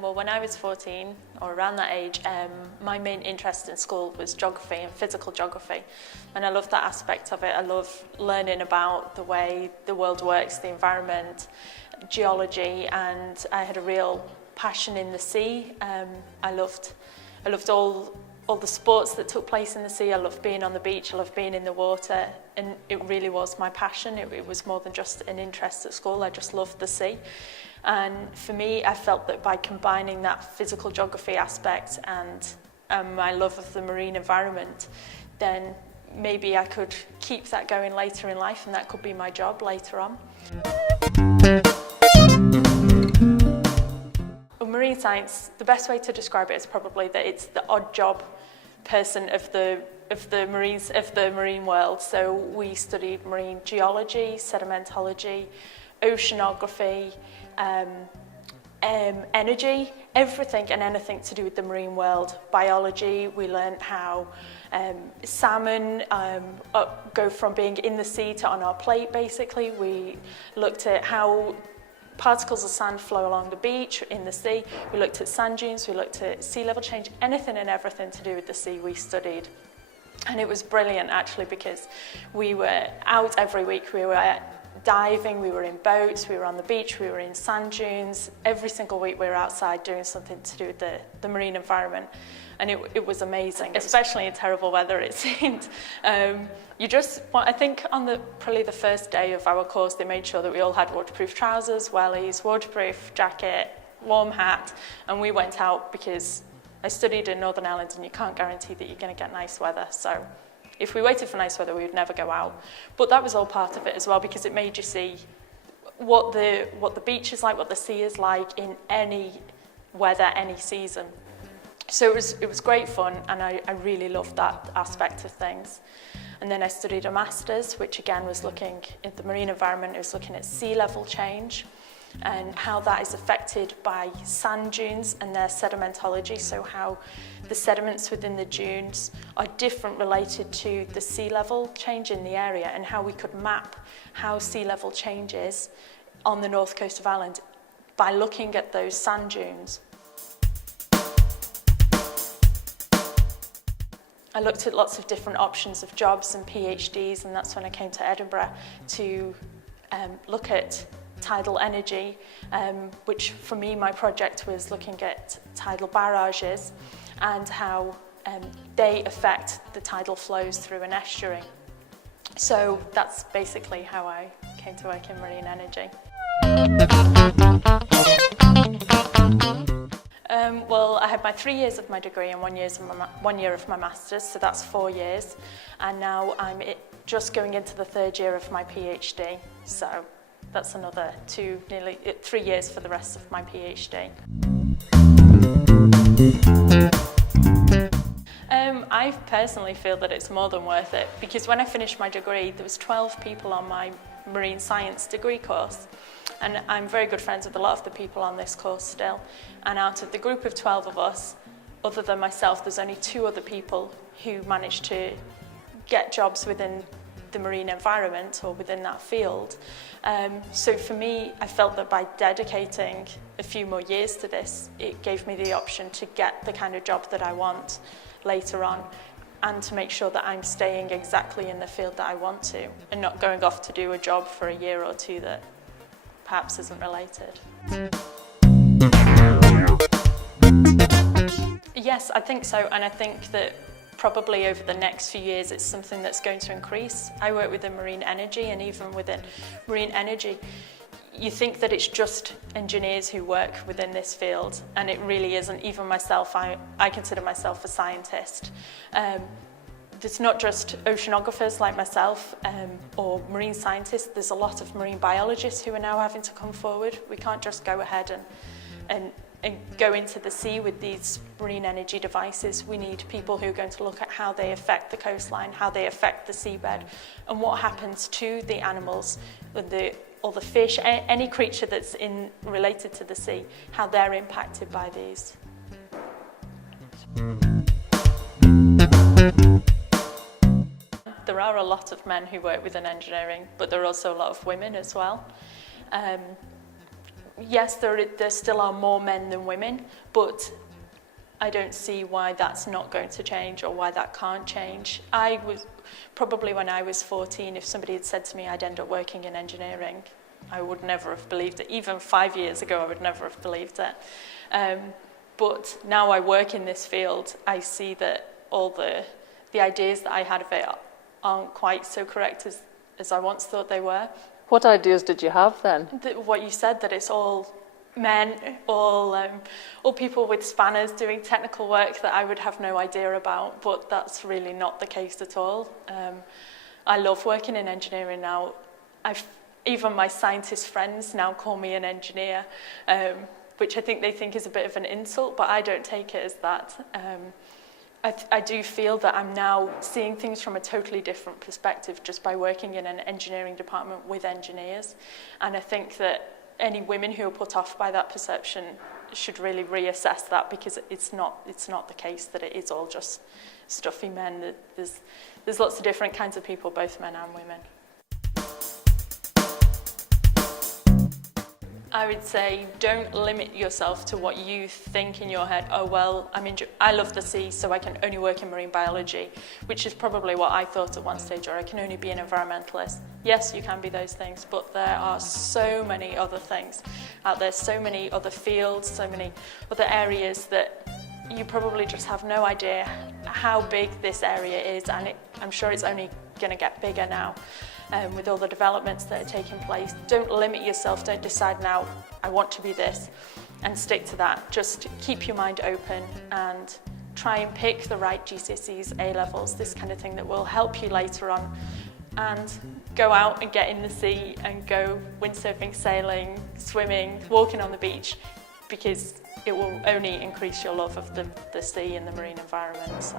Well, when I was 14, or around that age, my main interest in school was geography and physical geography. And I loved that aspect of it. I love learning about the way the world works, the environment, geology, and I had a real passion in the sea. I loved all the sports that took place in the sea. I loved being on the beach, I loved being in the water, and it really was my passion. It was more than just an interest at school, I just loved the sea. And for me, I felt that by combining that physical geography aspect and my love of the marine environment, then maybe I could keep that going later in life, and that could be my job later on. Well, marine science, the best way to describe it is probably that it's the odd job person of the marine world. So we studied marine geology, sedimentology, oceanography, energy, everything and anything to do with the marine world. Biology, we learned how salmon go from being in the sea to on our plate, basically. We looked at how particles of sand flow along the beach, in the sea. We looked at sand dunes, we looked at sea level change, anything and everything to do with the sea we studied. And it was brilliant actually, because we were out every week. We were diving, we were in boats, we were on the beach, we were in sand dunes. Every single week we were outside doing something to do with the marine environment. And it was amazing, especially in terrible weather, it seemed. I think on probably the first day of our course, they made sure that we all had waterproof trousers, wellies, waterproof jacket, warm hat, and we went out because I studied in Northern Ireland and you can't guarantee that you're going to get nice weather. So if we waited for nice weather, we would never go out. But that was all part of it as well, because it made you see what the beach is like, what the sea is like in any weather, any season. So it was great fun, and I really loved that aspect of things. And then I studied a master's, which again was looking at the marine environment. It was looking at sea level change and how that is affected by sand dunes and their sedimentology, so how the sediments within the dunes are different related to the sea level change in the area, and how we could map how sea level changes on the north coast of Ireland by looking at those sand dunes. I looked at lots of different options of jobs and PhDs, and that's when I came to Edinburgh to look at tidal energy, which for me, my project was looking at tidal barrages and how they affect the tidal flows through an estuary. So that's basically how I came to work in marine energy. Well, I had my 3 years of my degree and 1 year of my master's, so that's 4 years. And now I'm just going into the third year of my PhD, so that's another nearly 3 years for the rest of my PhD. I personally feel that it's more than worth it, because when I finished my degree, there was 12 people on my marine science degree course. And I'm very good friends with a lot of the people on this course still. And out of the group of 12 of us, other than myself, there's only 2 other people who managed to get jobs within the marine environment or within that field. So for me, I felt that by dedicating a few more years to this, it gave me the option to get the kind of job that I want later on, and to make sure that I'm staying exactly in the field that I want to, and not going off to do a job for a year or two that perhaps isn't related. Yes, I think so, and I think that probably over the next few years it's something that's going to increase. I work within marine energy, and even within marine energy, you think that it's just engineers who work within this field, and it really isn't. Even myself, I consider myself a scientist. There's not just oceanographers like myself or marine scientists. There's a lot of marine biologists who are now having to come forward. We can't just go ahead and go into the sea with these marine energy devices. We need people who are going to look at how they affect the coastline, how they affect the seabed, and what happens to the animals, or the fish, any creature that's related to the sea, how they're impacted by these. There are a lot of men who work within engineering, but there are also a lot of women as well. yes, there still are more men than women, but I don't see why that's not going to change or why that can't change. I was probably, when I was 14, if somebody had said to me I'd end up working in engineering, I would never have believed it. Even 5 years ago, I would never have believed it. But now I work in this field, I see that all the ideas that I had of it aren't quite so correct as I once thought they were. What ideas did you have then? What you said, that it's all men, all people with spanners doing technical work that I would have no idea about, but that's really not the case at all. I love working in engineering now. Even my scientist friends now call me an engineer, which I think they think is a bit of an insult, but I don't take it as that. I do feel that I'm now seeing things from a totally different perspective just by working in an engineering department with engineers. And I think that any women who are put off by that perception should really reassess that, because it's not the case that it is all just stuffy men. There's lots of different kinds of people, both men and women. I would say don't limit yourself to what you think in your head. Oh, well, I love the sea, so I can only work in marine biology, which is probably what I thought at one stage, or I can only be an environmentalist. Yes, you can be those things, but there are so many other things out there, so many other fields, so many other areas that you probably just have no idea how big this area is, and I'm sure it's only going to get bigger now. With all the developments that are taking place. Don't limit yourself, don't decide now, I want to be this, and stick to that. Just keep your mind open and try and pick the right GCSEs, A-levels, this kind of thing that will help you later on, and go out and get in the sea and go windsurfing, sailing, swimming, walking on the beach, because it will only increase your love of the sea and the marine environment. So.